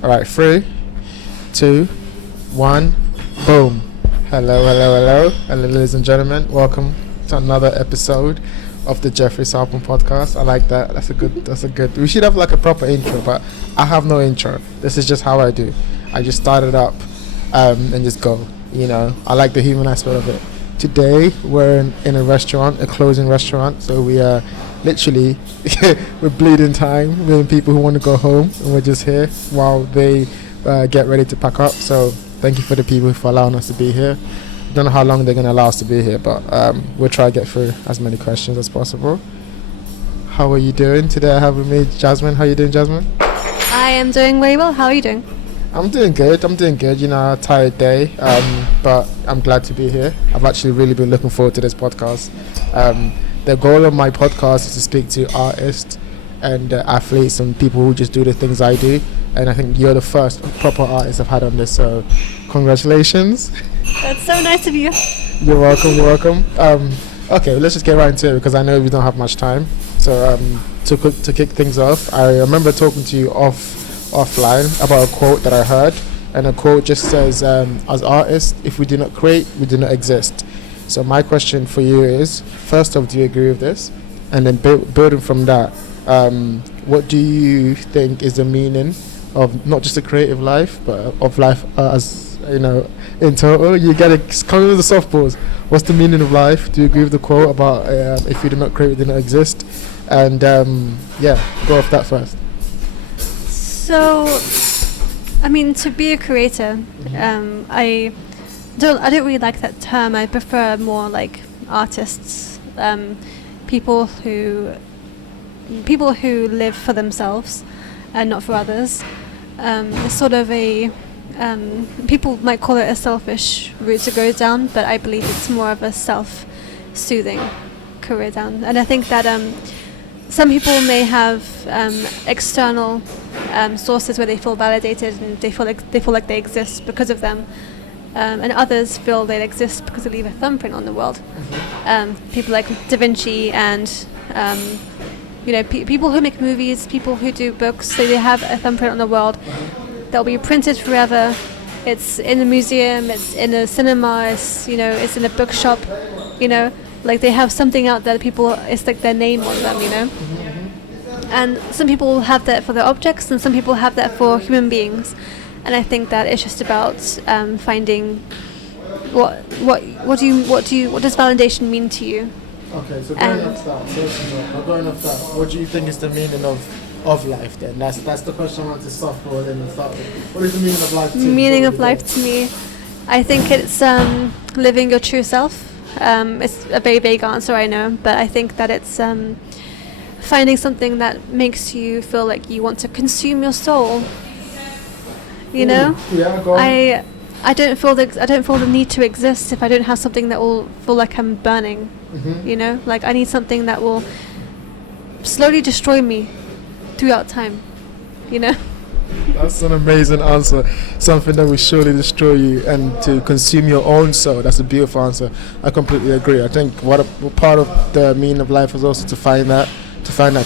All right, 3, 2, 1, boom. Hello, ladies and gentlemen. Welcome to another episode of the Jeoffrey Sarpong podcast. I like that. That's a good. We should have like a proper intro, but I have no intro. This is just how I do. I just start it up and just go. You know, I like the human aspect of it. Today we're in a restaurant, a closing restaurant, so we are literally we're bleeding time. We're people who want to go home, and we're just here while they get ready to pack up. So thank you for the people for allowing us to be here. Don't know how long they're going to allow us to be here, but we'll try to get through as many questions as possible. How are you doing today? I have with me Jasmine. How are you doing, Jasmine? I am doing very well. How are you doing? I'm doing good. You know, a tired day, but I'm glad to be here. I've actually really been looking forward to this podcast. The goal of my podcast is to speak to artists and athletes and people who just do the things I do. And I think you're the first proper artist I've had on this, so congratulations. That's so nice of you. You're welcome. Okay, let's just get right into it because I know we don't have much time. So to kick things off, I remember talking to you offline about a quote that I heard, and the quote just says, as artists, if we do not create, we do not exist. So my question for you is, first off, do you agree with this? And then building from that, what do you think is the meaning of not just a creative life, but of life as, you know, in total? You get it, coming with the softballs. What's the meaning of life? Do you agree with the quote about if we do not create, we do not exist? And yeah, go off that first. So, I mean, to be a creator, I don't really like that term. I prefer more like artists, people who live for themselves and not for others. It's sort of a people might call it a selfish route to go down, but I believe it's more of a self-soothing career down. And I think that some people may have external sources where they feel validated and they feel like they exist because of them, and others feel they exist because they leave a thumbprint on the world. People like Da Vinci and you know, people who make movies, people who do books, so they have a thumbprint on the world. They'll be printed forever. It's in a museum, it's in a cinema, it's in a bookshop. You know, like they have something out there. People, it's like their name on them. You know. And some people have that for their objects, and some people have that for human beings. And I think that it's just about finding what does validation mean to you. Okay, so going off that, what do you think is the meaning of life then? That's the question I want to softball and start with. What is the meaning of life to you? Meaning of life to me, I think it's living your true self. It's a very vague answer, I know, but I think that it's finding something that makes you feel like you want to consume your soul. You know? Yeah, go on. I don't feel the need to exist if I don't have something that will feel like I'm burning. You know, like I need something that will slowly destroy me throughout time. You know. That's an amazing answer. Something that will surely destroy you and to consume your own soul. That's a beautiful answer. I completely agree. I think what part of the meaning of life is also to find that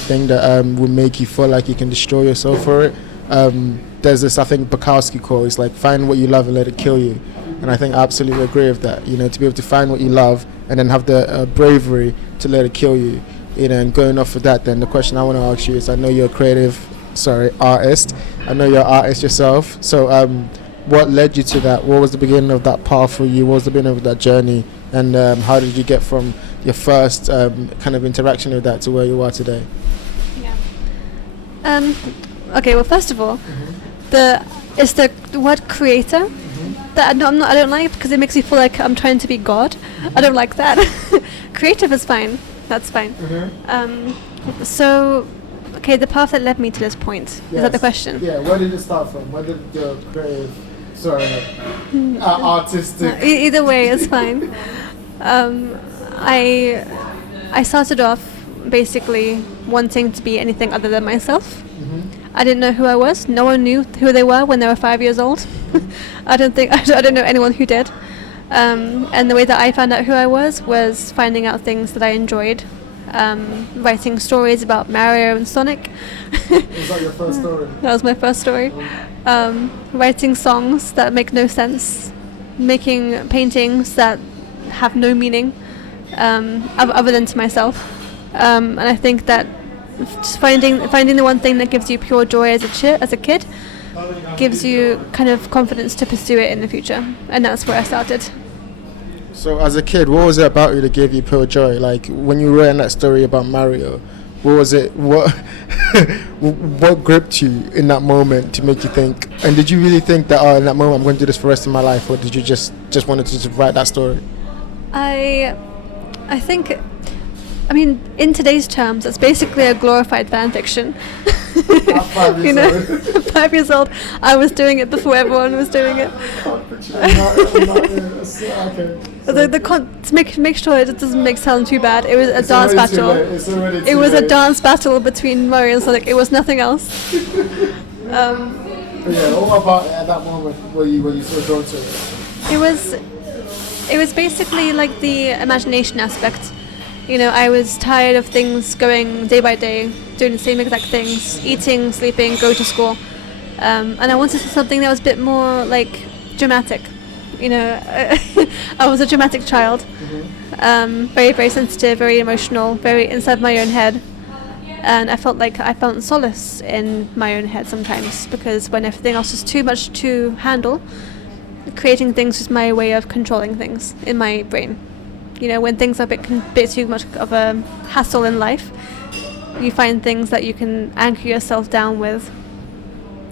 thing that will make you feel like you can destroy yourself for it. There's this, I think, Bukowski quote. It's like, find what you love and let it kill you. And I think I absolutely agree with that. You know, to be able to find what you love and then have the bravery to let it kill you. You know, and going off of that, then the question I want to ask you is, I know you're a artist. I know you're an artist yourself. So what led you to that? What was the beginning of that path for you? What was the beginning of that journey? And how did you get from your first kind of interaction with that to where you are today? Yeah. Okay, well, first of all, the word creator that I don't like because it makes me feel like I'm trying to be God. I don't like that. Creative is fine. That's fine. So, okay, the path that led me to this point. Yes. Is that the question? Yeah, where did it start from? Where did your creative, artistic... Either way, it's fine. I started off basically wanting to be anything other than myself. I didn't know who I was. No one knew who they were when they were 5 years old. I don't know anyone who did. And the way that I found out who I was finding out things that I enjoyed writing stories about Mario and Sonic. Was that your first story? That was my first story. Writing songs that make no sense, making paintings that have no meaning other than to myself. And I think that just finding the one thing that gives you pure joy as a kid gives you kind of confidence to pursue it in the future. And that's where I started. So as a kid, what was it about you that gave you pure joy? Like when you read that story about Mario, what was it? What what gripped you in that moment to make you think? And did you really think that in that moment I'm going to do this for the rest of my life, or did you just wanted to just write that story? I think, I mean, in today's terms, it's basically a glorified fan fiction. At 5 years old. 5 years old. I was doing it before everyone was doing it. To make sure it doesn't sound too bad, it was a dance battle. It was a dance battle between Mario and Sonic. It was nothing else. Yeah, what about at that moment were you so drawn to it? It was basically like the imagination aspect. You know, I was tired of things going day by day, doing the same exact things, eating, sleeping, go to school. And I wanted something that was a bit more like dramatic. You know, I was a dramatic child, very, very sensitive, very emotional, very inside my own head. And I felt like I found solace in my own head sometimes, because when everything else was too much to handle, creating things was my way of controlling things in my brain. You know, when things are a bit too much of a hassle in life, you find things that you can anchor yourself down with.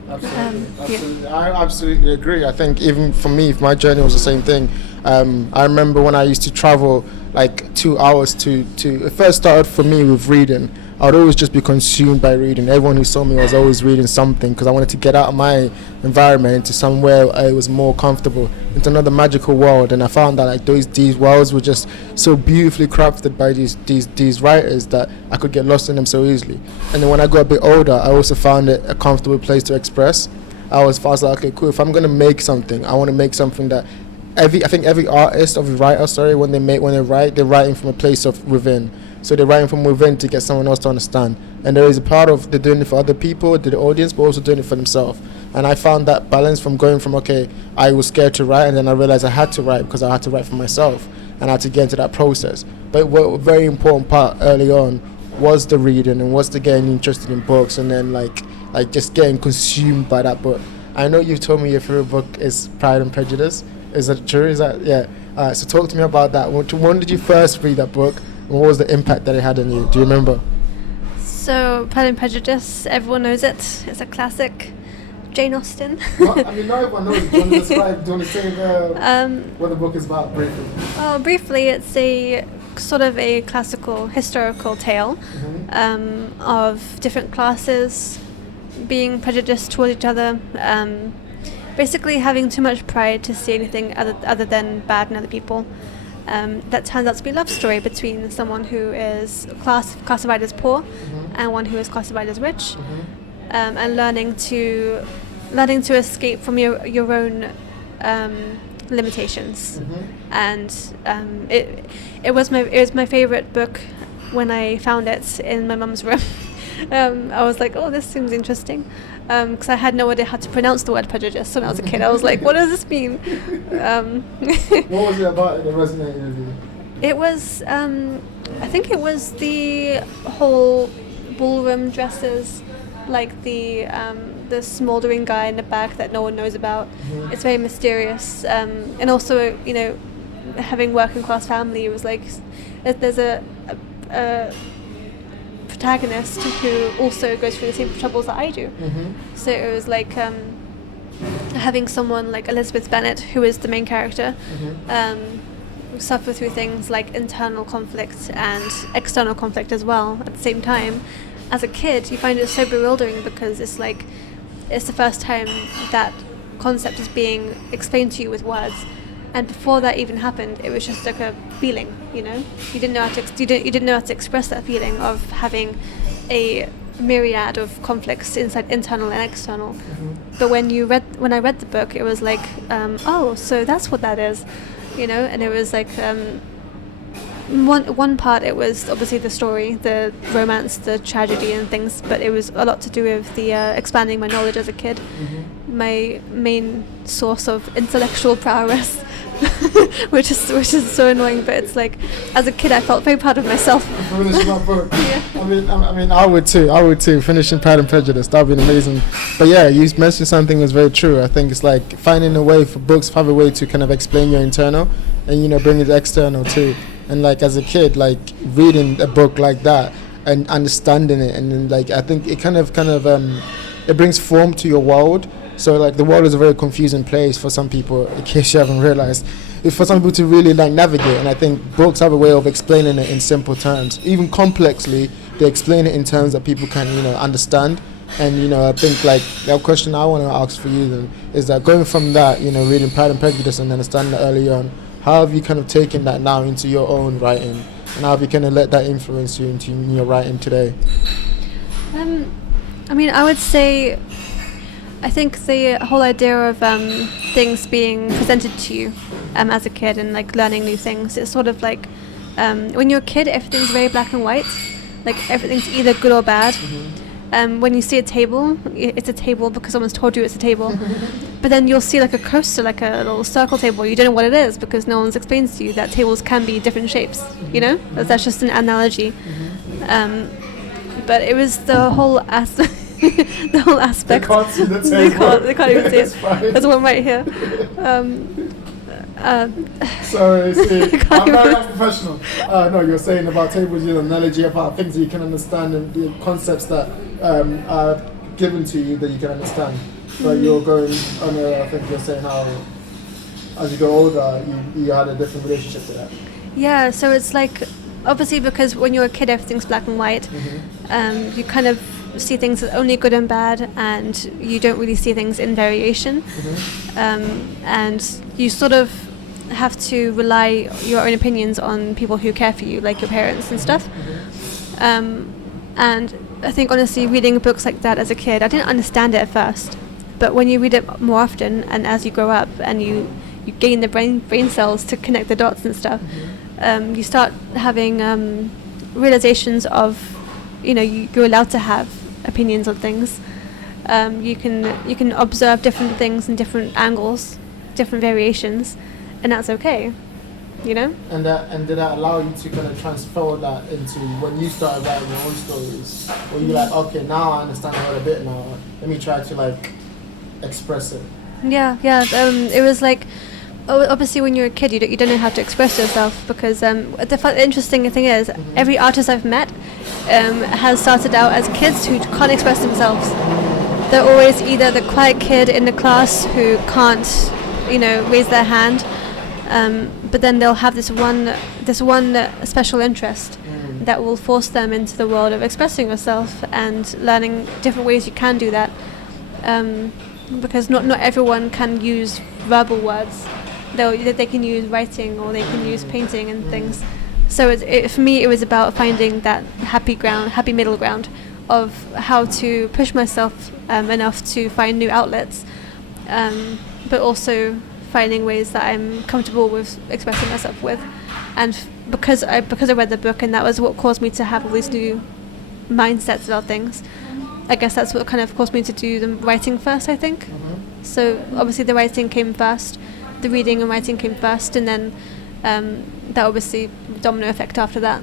Absolutely. I absolutely agree. I think even for me, my journey was the same thing. I remember when I used to travel like 2 hours to it first started for me with reading. I'd always just be consumed by reading. Everyone who saw me was always reading something, because I wanted to get out of my environment into somewhere it was more comfortable, into another magical world. And I found that like these worlds were just so beautifully crafted by these writers that I could get lost in them so easily. And then when I got a bit older, I also found it a comfortable place to express. I was like, okay, cool. If I'm gonna make something, I want to make something that I think every artist, every writer, when they write, they're writing from a place of within. So they're writing from within to get someone else to understand. And there is a part of they're doing it for other people, the audience, but also doing it for themselves. And I found that balance from going from, okay, I was scared to write, and then I realized I had to write because I had to write for myself, and I had to get into that process. But what a very important part early on was the reading, and was the getting interested in books, and then like just getting consumed by that book. I know you've told me your favorite book is Pride and Prejudice. Is that true? Is that, yeah. So talk to me about that. When did you first read that book? What was the impact that it had on you? Do you remember? So, Pride and Prejudice, everyone knows it. It's a classic. Jane Austen. Well, I mean, not everyone knows it. Do you want to describe, do you want to say what the book is about briefly? Briefly, it's a sort of a classical historical tale of different classes being prejudiced towards each other, basically having too much pride to see anything other than bad in other people. That turns out to be a love story between someone who is classified as poor and one who is classified as rich, and learning to escape from your own limitations. And it was my favorite book when I found it in my mum's room. I was like, oh, this seems interesting, because I had no idea how to pronounce the word prejudice when I was a kid. I was like, what does this mean? What was it about that resonated with you? It was, I think it was the whole ballroom dresses, like the smouldering guy in the back that no one knows about. It's very mysterious, and also, you know, having working class family, it was like there's a protagonist who also goes through the same troubles that I do. So it was like having someone like Elizabeth Bennet, who is the main character, suffer through things like internal conflict and external conflict as well at the same time. As a kid, you find it so bewildering, because it's like it's the first time that concept is being explained to you with words. And before that even happened, it was just like a feeling, you know. You didn't know how to express that feeling of having a myriad of conflicts inside internal and external. But when I read the book, it was like, oh, so that's what that is, you know. And it was like one part it was obviously the story, the romance, the tragedy and things, but it was a lot to do with the expanding my knowledge as a kid. My main source of intellectual prowess, which is so annoying, but it's like as a kid I felt very proud of myself. Finishing my book. Yeah. I mean, I would too. Finishing Pride and Prejudice, that'd be amazing. But yeah, you mentioned something that was very true. I think it's like finding a way for books to have a way to kind of explain your internal, and bring it external too. And like as a kid, like reading a book like that and understanding it, and then like I think it kind of it brings form to your world. So like the world is a very confusing place for some people, in case you haven't realized. It's for some people to really like navigate, and I think books have a way of explaining it in simple terms. Even complexly, they explain it in terms that people can understand. And I think like that question I want to ask for you then is that going from that, reading Pride and Prejudice and understanding that early on, how have you kind of taken that now into your own writing, and how have you kind of let that influence you into your writing today? I mean, I would say, I think the whole idea of things being presented to you as a kid and like learning new things, it's sort of like when you're a kid, everything's very black and white, like everything's either good or bad. When you see a table, it's a table because someone's told you it's a table. But then you'll see like a coaster, like a little circle table. You don't know what it is because no one's explained to you that tables can be different shapes. That's just an analogy. But it was the whole the whole aspect. They can't see the table. They can't even see it. There's one right here. Sorry, see, I'm very unprofessional. No, you're saying about tables, your analogy about things that you can understand and the concepts that are given to you that you can understand. But you're going on I think you're saying how as you go older, you had a different relationship to that. Yeah, so it's like, obviously because when you're a kid everything's black and white, you kind of see things as only good and bad, and you don't really see things in variation. And you sort of have to rely your own opinions on people who care for you, like your parents and stuff. And I think honestly reading books like that as a kid, I didn't understand it at first, but when you read it more often and as you grow up and you gain the brain cells to connect the dots and stuff, you start having realizations of you're allowed to have opinions on things. You can observe different things in different angles, different variations, and that's okay, And did that allow you to kind of transfer that into when you started writing your own stories? Or you like, okay, now I understand a little bit now. Let me try to like express it. Yeah. It was like, obviously when you're a kid, you don't know how to express yourself because the interesting thing is every artist I've met has started out as kids who can't express themselves. They're always either the quiet kid in the class who can't, raise their hand, but then they'll have this one special interest that will force them into the world of expressing yourself and learning different ways you can do that. Because not everyone can use verbal words. They can use writing or they can use painting and things. So for me, it was about finding that happy middle ground of how to push myself enough to find new outlets, but also finding ways that I'm comfortable with expressing myself with. And because I read the book, and that was what caused me to have all these new mindsets about things. I guess that's what kind of caused me to do the writing first, I think. So obviously the writing came first, the reading and writing came first, and then that obviously domino effect after that.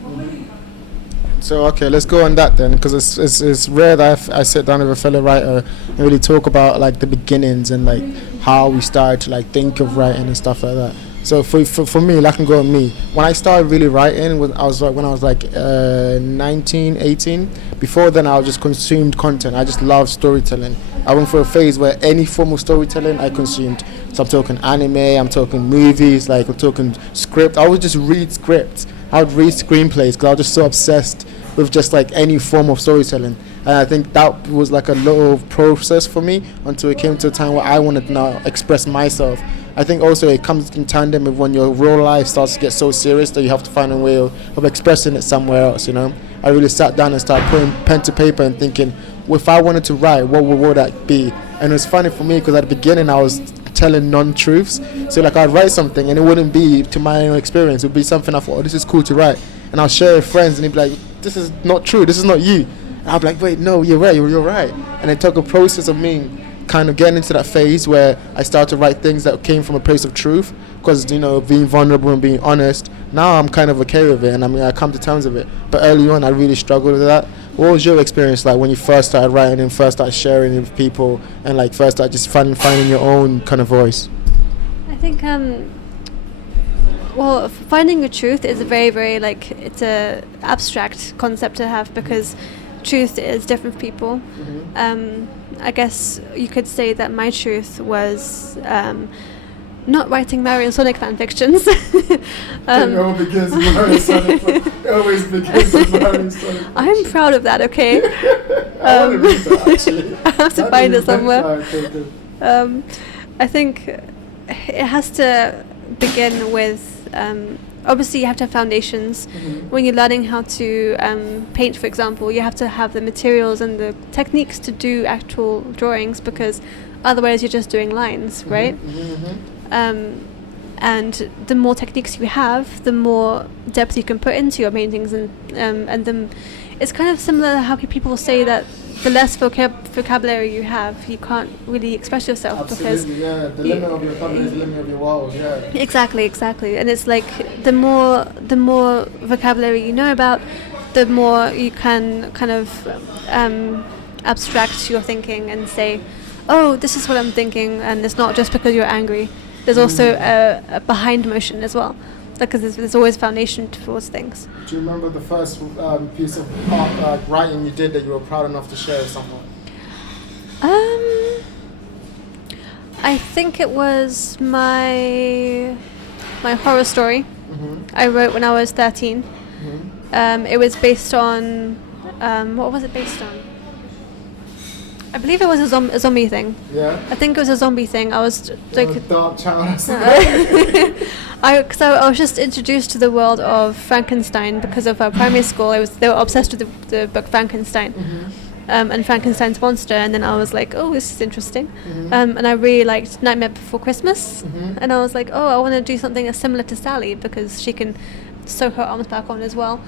So okay, let's go on that then, because it's rare that I sit down with a fellow writer and really talk about like the beginnings and like how we started to like think of writing and stuff like that. So for me, like I can go on me. When I started really writing, when I was like 19, 18. Before then, I just consumed content. I just loved storytelling. I went through a phase where any form of storytelling I consumed. So I'm talking anime, I'm talking movies, like I'm talking script. I would just read scripts. I would read screenplays because I was just so obsessed with just like any form of storytelling. And I think that was like a little process for me until it came to a time where I wanted to now express myself. I think also it comes in tandem with when your real life starts to get so serious that you have to find a way of expressing it somewhere else, I really sat down and started putting pen to paper and thinking, well, if I wanted to write, what would that be? And it was funny for me because at the beginning I was telling non-truths. So like I'd write something and it wouldn't be to my own experience. It would be something I thought, oh, this is cool to write, and I'll share it with friends, and they'd be like, this is not true. This is not you. And I'll be like, wait, no, you're right. You're right. And it took a process of me kind of getting into that phase where I started to write things that came from a place of truth, because you know, being vulnerable and being honest. Now I'm kind of okay with it, and I mean I come to terms with it. But early on, I really struggled with that. What was your experience like when you first started writing and first started sharing it with people, and like first started just finding your own kind of voice? I think well, finding the truth is a very, very like, it's a abstract concept to have, because truth is different for people. I guess you could say that my truth was not writing Marion Sonic fan fictions. It all begins with Marion Sonic. It always begins with Marion Sonic. I'm proud of that, okay? I want to read that, actually. I have to find it somewhere. I think it has to begin with, obviously you have to have foundations. When you're learning how to paint, for example, you have to have the materials and the techniques to do actual drawings, because otherwise you're just doing lines, right? And the more techniques you have, the more depth you can put into your paintings, and it's kind of similar to how people say that the less vocabulary you have, you can't really express yourself. Absolutely, because the limit of your vocabulary is the limit of your world. Exactly. And it's like the more vocabulary you know about, the more you can kind of abstract your thinking and say, oh, this is what I'm thinking, and it's not just because you're angry. There's also a behind motion as well, because there's always foundation towards things. Do you remember the first piece of art, writing you did that you were proud enough to share with someone? I think it was my horror story. I wrote when I was 13. It was based on what was it based on? I believe it was a zombie thing. Yeah. I think it was a zombie thing. I was like a dark child. Because I was just introduced to the world of Frankenstein because of our primary school. They were obsessed with the book Frankenstein, and Frankenstein's monster. And then I was like, oh, this is interesting. And I really liked Nightmare Before Christmas. And I was like, oh, I want to do something similar to Sally, because she can sew her arms back on as well.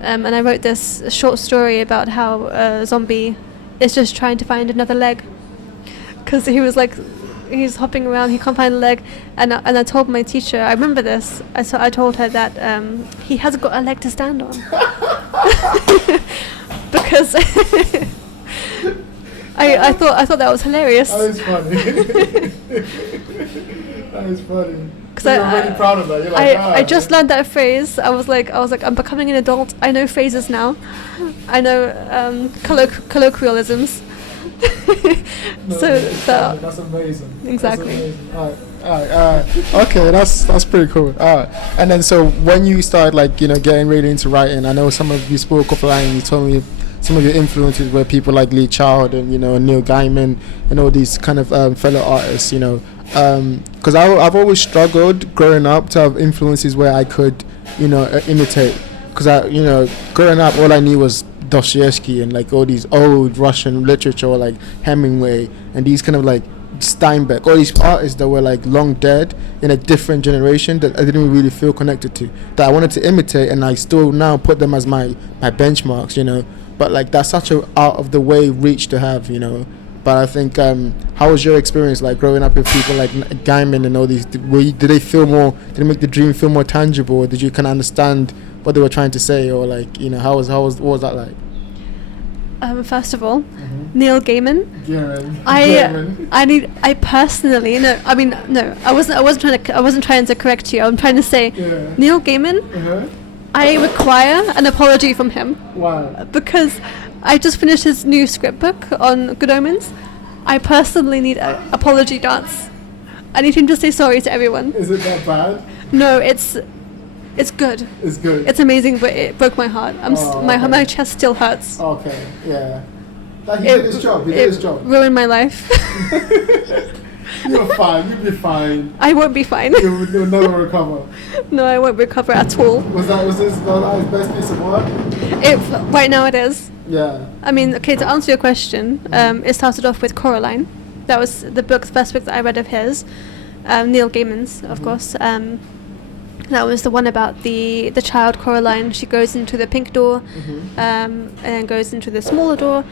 And I wrote this short story about how a zombie is just trying to find another leg, because he was like, he's hopping around, he can't find a leg, and I told my teacher, I remember this, I told her that he hasn't got a leg to stand on. Because I thought that was hilarious. That is funny. That is funny. So you're really proud of that. You're like, I just learned that phrase. I was like, I'm becoming an adult. I know phrases now. I know colloquialisms. That's amazing. Exactly. That's amazing. All right. Okay, that's pretty cool. And then so when you started getting really into writing, I know some of you spoke offline. You told me some of your influences were people like Lee Child and Neil Gaiman and all these kind of fellow artists. Because I've always struggled growing up to have influences where I could imitate. Because growing up, all I knew was Dostoevsky and all these old Russian literature, like Hemingway and these kind of Steinbeck, all these artists that were long dead in a different generation that I didn't really feel connected to, that I wanted to imitate, and I still now put them as my benchmarks, but that's such a out of the way reach to have, But I think, how was your experience growing up with people like Gaiman and all these? Did they make the dream feel more tangible, or did you kind of understand what they were trying to say, or what was that like? First of all, Neil Gaiman. I personally I wasn't trying to correct you. I'm trying to say Neil Gaiman. I require an apology from him. Why? Because I just finished his new script book on Good Omens. I personally need an apology dance. I need him to say sorry to everyone. Is it that bad? No, it's good. It's good. It's amazing, but it broke my heart. My chest still hurts. Okay, yeah. He did his job. He did his job. Ruined my life. You're fine. You'll be fine. I won't be fine. You'll never recover. No, I won't recover at all. Was his best piece of work? Right now it is. Yeah. To answer your question, it started off with Coraline. That was the first book that I read of his. Neil Gaiman's, of course. That was the one about the child Coraline. She goes into the pink door, and then goes into the smaller door,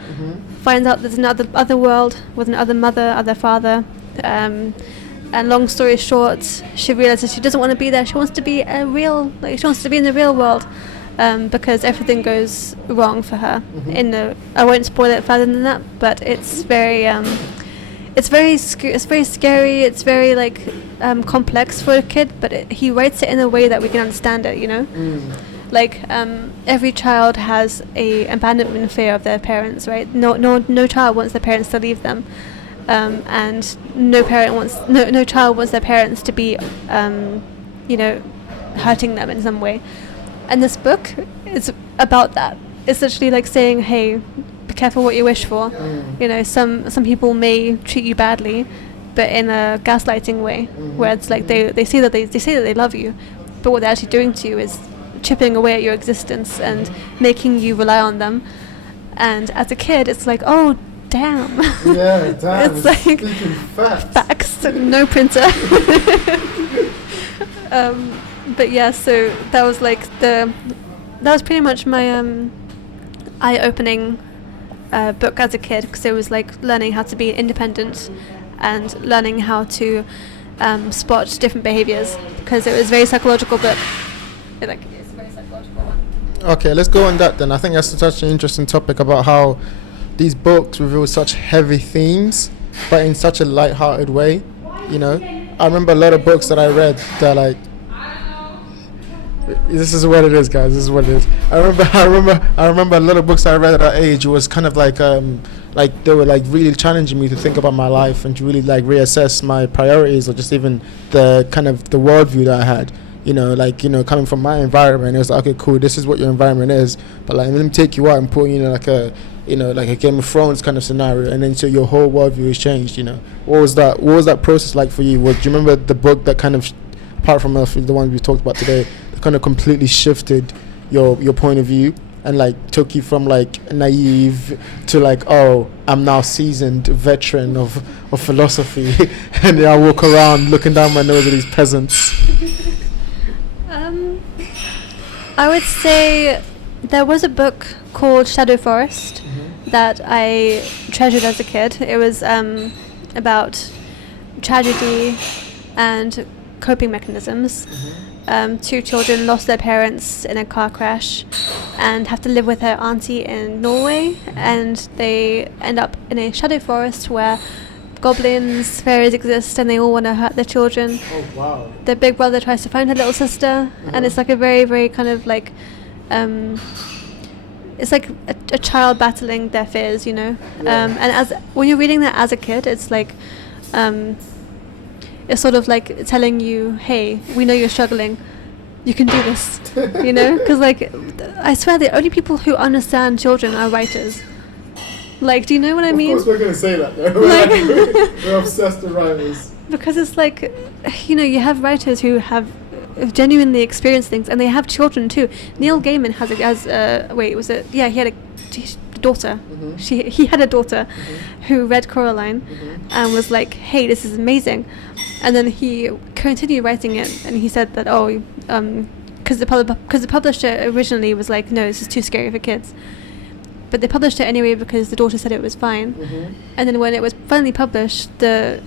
finds out there's another other world with another mother, other father. And long story short, she realizes she doesn't want to be there. She wants to be she wants to be in the real world, because everything goes wrong for her. I won't spoil it further than that, but it's very scary. It's very like complex for a kid, but he writes it in a way that we can understand it. Like every child has a abandonment fear of their parents, right? No child wants their parents to leave them. And no child wants their parents to be, hurting them in some way. And this book is about that. It's literally like saying, hey, be careful what you wish for. Some people may treat you badly, but in a gaslighting way, where it's like they say that they love you, but what they're actually doing to you is chipping away at your existence and making you rely on them. And as a kid, it's like, oh, damn. Yeah, damn. It's like facts, no printer. But yeah, so that was like that was pretty much my eye-opening book as a kid, because it was like learning how to be independent and learning how to spot different behaviors, because it was a very psychological book. It's a very psychological one. Okay, let's go on that then. I think that's such an interesting topic about how these books reveal such heavy themes, but in such a light-hearted way. I remember a lot of books that I read that like, this is what it is, guys. This is what it is. I remember a lot of books I read at that age. It was kind of like they were like really challenging me to think about my life and to really like reassess my priorities, or just even the kind of the worldview that I had. Coming from my environment, it was like, okay, cool, this is what your environment is, but like, let me take you out and put you like a Game of Thrones kind of scenario, and then so your whole worldview is changed. What was that process like for you? Do you remember the book that kind of, apart from the ones we talked about today, that kind of completely shifted your point of view and like took you from like naive to like, oh, I'm now seasoned veteran of philosophy, and I walk around looking down my nose at these peasants? I would say there was a book called Shadow Forest that I treasured as a kid. It was about tragedy and coping mechanisms. Two children lost their parents in a car crash and have to live with their auntie in Norway, and they end up in a shadow forest where goblins, fairies exist, and they all want to hurt their children. Oh wow! Their big brother tries to find her little sister, and it's like a very, very kind of like, it's like a child battling their fears, Yeah. And when you're reading that as a kid, it's like, it's sort of like telling you, hey, we know you're struggling, you can do this, because like, I swear the only people who understand children are writers. Like, do you know what I mean? Of course we're going to say that, though. We're obsessed with writers. Because it's like, you have writers who have genuinely experienced things, and they have children too. Neil Gaiman he had a daughter. He had a daughter who read Coraline and was like, hey, this is amazing. And then he continued writing it, and he said that, because the publisher originally was like, no, this is too scary for kids. But they published it anyway because the daughter said it was fine. And then when it was finally published, the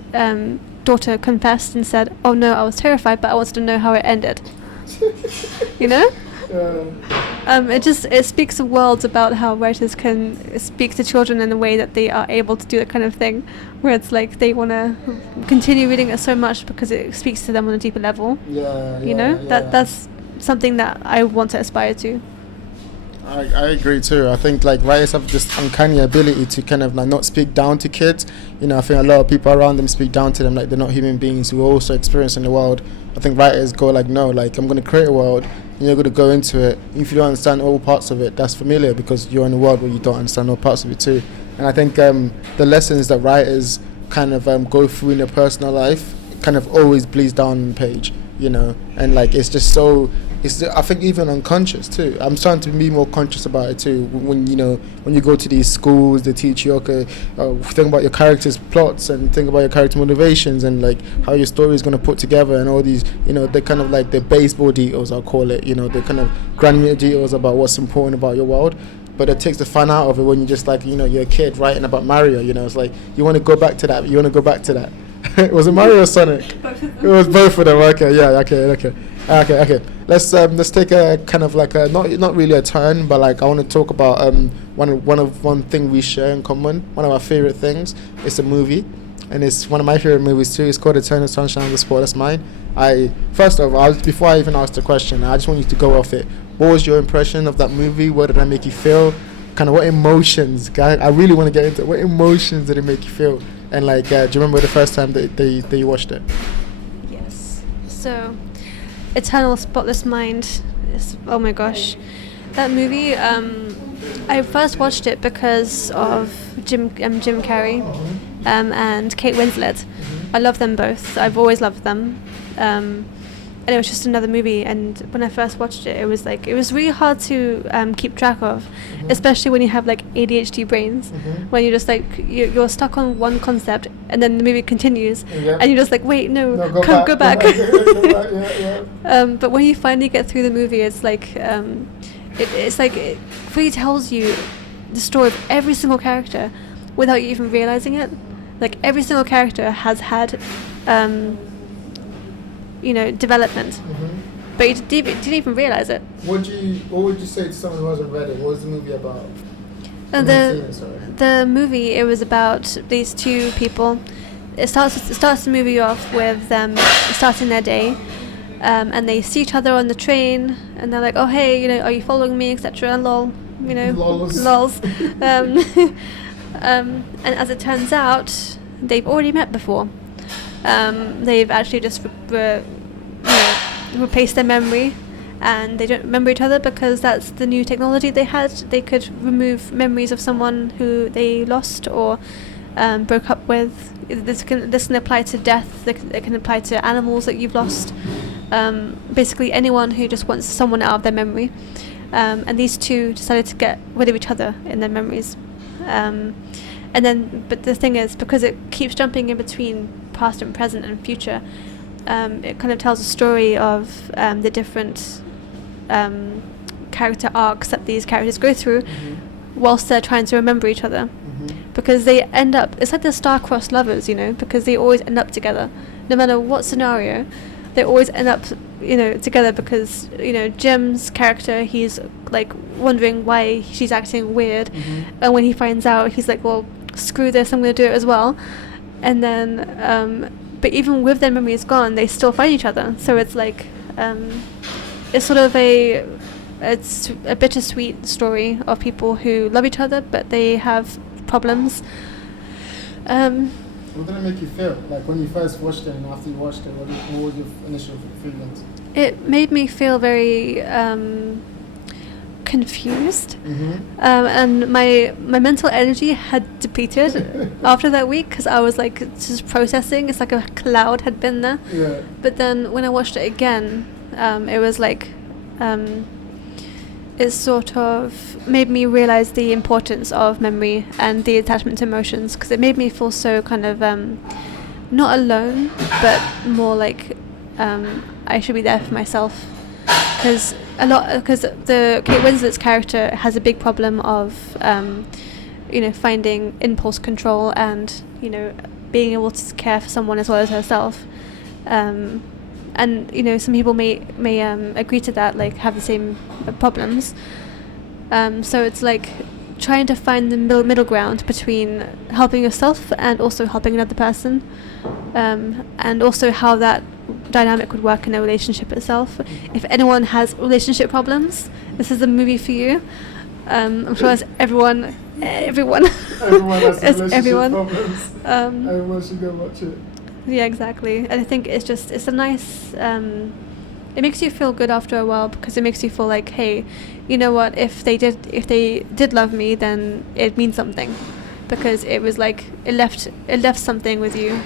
daughter confessed and said, oh no, I was terrified, but I wanted to know how it ended. It speaks worlds about how writers can speak to children in a way that they are able to do that kind of thing, where it's like they want to continue reading it so much because it speaks to them on a deeper level. That's something that I want to aspire to. I agree too. I think like writers have this uncanny ability to kind of like not speak down to kids. I think a lot of people around them speak down to them like they're not human beings who are also experiencing the world. I think writers go like, no, like I'm going to create a world and you're going to go into it. If you don't understand all parts of it, that's familiar because you're in a world where you don't understand all parts of it too. And I think the lessons that writers kind of go through in their personal life kind of always bleeds down on the page, and like it's just so I think even unconscious too. I'm starting to be more conscious about it too. When when you go to these schools, they teach you, okay, think about your character's plots and think about your character motivations and like how your story is going to put together and all these, they kind of like the baseball details, I'll call it. The kind of granular details about what's important about your world. But it takes the fun out of it when you just like, you're a kid writing about Mario. It's like you want to go back to that. You want to go back to that. Was it Mario or Sonic? It was both of them. Okay, yeah, okay. Let's take a kind of like a not really a turn, but like I want to talk about one thing we share in common. One of our favorite things. It's a movie, and it's one of my favorite movies too. It's called Eternal Sunshine of the Spotless Mind. Before I even ask the question, I just want you to go off it. What was your impression of that movie? What did that make you feel? Kind of what emotions? I really want to get into it. What emotions did it make you feel? And like, do you remember the first time that you watched it? Yes. So, Eternal Spotless Mind. Oh my gosh, that movie. I first watched it because of Jim Carrey, and Kate Winslet. I love them both. I've always loved them. And it was just another movie, and when I first watched it, it was really hard to keep track of, especially when you have like ADHD brains, when you're just like you're stuck on one concept, and then the movie continues, and you're just like, wait, no, go back. But when you finally get through the movie, it's like it really tells you the story of every single character without you even realizing it. Like every single character has had development, but you didn't even realize it. What would you say to someone who hasn't read it? What was the movie about? The movie, it was about these two people. It starts the movie off with them starting their day, and they see each other on the train, and they're like, oh hey, are you following me, etc. Lol, lols. And as it turns out, they've already met before. They've actually just replaced their memory, and they don't remember each other because that's the new technology they had. They could remove memories of someone who they lost or broke up with. This can apply to death. It can apply to animals that you've lost. Basically, anyone who just wants someone out of their memory. And these two decided to get rid of each other in their memories. But the thing is, because it keeps jumping in between past and present and future, it kind of tells a story of the different character arcs that these characters go through whilst they're trying to remember each other. Because they end up, it's like the star-crossed lovers, because they always end up together. No matter what scenario, they always end up, together because, Jim's character, he's like wondering why she's acting weird. And when he finds out, he's like, well, screw this, I'm going to do it as well. And then, but even with their memories gone, they still find each other. So it's like, it's sort of it's a bittersweet story of people who love each other, but they have problems. What did it make you feel? Like when you first watched it and after you watched it, what was your initial feelings? It made me feel very confused, and my mental energy had depleted after that week because I was like just processing. It's like a cloud had been there. Yeah. But then when I watched it again, it was like it sort of made me realize the importance of memory and the attachment to emotions, because it made me feel so kind of not alone, but more like I should be there for myself. Because the Kate Winslet's character has a big problem of finding impulse control and being able to care for someone as well as herself. And some people may agree to that, like have the same problems. So it's like trying to find the middle ground between helping yourself and also helping another person, and also how that dynamic would work in a relationship itself. If anyone has relationship problems, this is the movie for you. I'm sure it's everyone has relationship problems. Everyone should go watch it. Yeah, exactly. And I think it's a nice, it makes you feel good after a while, because it makes you feel like, hey, you know what, if they did love me, then it means something, because it was like it left something with you.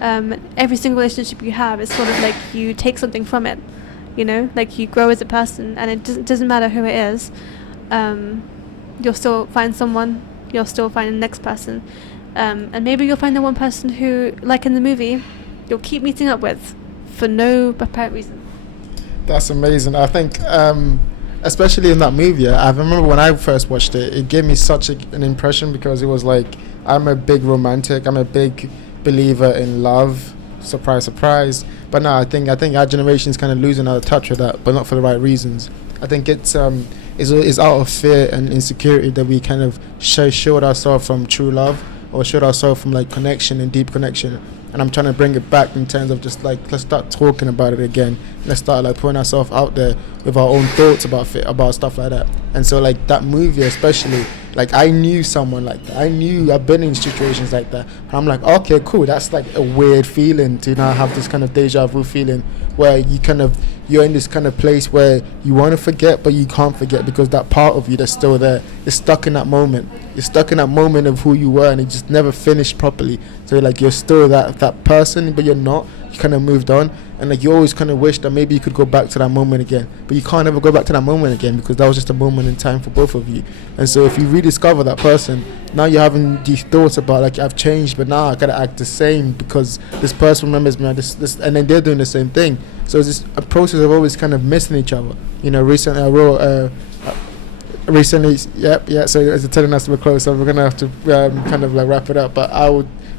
Every single relationship you have is sort of like you take something from it, you know, like you grow as a person, and it doesn't matter who it is. You'll still find someone, you'll still find the next person, and maybe you'll find the one person who, like in the movie, you'll keep meeting up with for no apparent reason. That's amazing. I think, especially in that movie, I remember when I first watched it, it gave me such an impression, because it was like, I'm a big romantic, I'm a big believer in love, surprise, surprise. But no, I think our generation is kind of losing out of touch with that, but not for the right reasons. I think it's out of fear and insecurity that we kind of showed ourselves from true love, or showed ourselves from like connection and deep connection. And I'm trying to bring it back in terms of just like, let's start talking about it again. Let's start like putting ourselves out there with our own thoughts about stuff like that. And so like that movie especially, like I knew someone like that. I've been in situations like that. And I'm like, okay, cool. That's like a weird feeling to now have this kind of deja vu feeling where you're in this kind of place where you want to forget, but you can't forget, because that part of you that's still there is stuck in that moment. You're stuck in that moment of who you were, and it just never finished properly. So like you're still that person, but you're not. You kind of moved on, and like you always kind of wish that maybe you could go back to that moment again, but you can't ever go back to that moment again, because that was just a moment in time for both of you. And so if you rediscover that person, now you're having these thoughts about like, I've changed, but now I gotta act the same because this person remembers me, this, and then they're doing the same thing. So it's just a process of always kind of missing each other. You know, recently I wrote so it's telling us to be close, so we're gonna have to kind of like wrap it up, but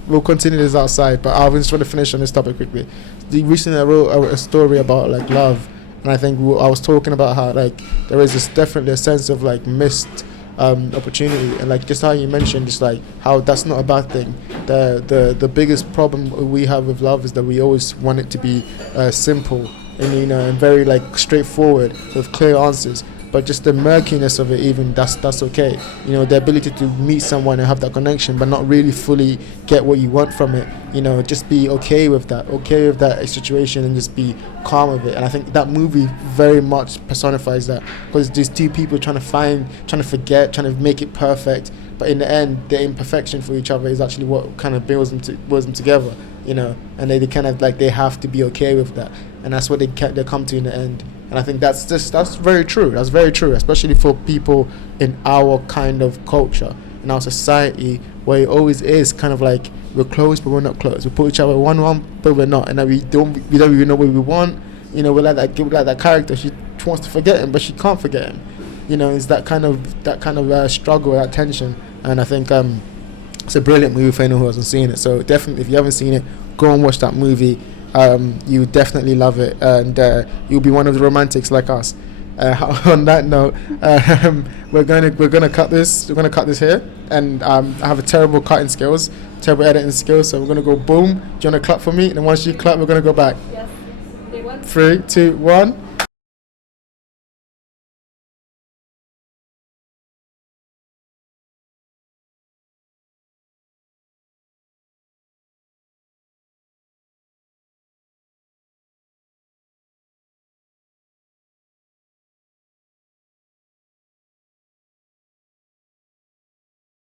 we'll continue this outside. But I just want to finish on this topic quickly. Recently I wrote a story about like love, and I think I was talking about how like there is definitely a sense of like missed opportunity, and like just how you mentioned, just like how that's not a bad thing. The biggest problem we have with love is that we always want it to be simple and, you know, and very like straightforward with clear answers. But just the murkiness of it, even that's okay. You know, the ability to meet someone and have that connection, but not really fully get what you want from it. You know, just be okay with that situation, and just be calm with it. And I think that movie very much personifies that, because these two people trying to forget, trying to make it perfect, but in the end, the imperfection for each other is actually what kind of builds them together. You know, and they kind of like, they have to be okay with that, and that's what they come to in the end. And I think that's very true. That's very true, especially for people in our kind of culture, in our society, where it always is kind of like, we're close but we're not close. We put each other one but we're not, and then we don't even know what we want. You know, we're like that character. She wants to forget him, but she can't forget him. You know, it's that kind of struggle, that tension. And I think it's a brilliant movie for anyone who hasn't seen it. So definitely, if you haven't seen it, go and watch that movie. You definitely love it, and you'll be one of the romantics like us. On that note, we're gonna cut this. We're gonna cut this here, and I have a terrible cutting skills, terrible editing skills. So we're gonna go boom. Do you wanna clap for me? And once you clap, we're gonna go back. Yes. 3, 2, 1.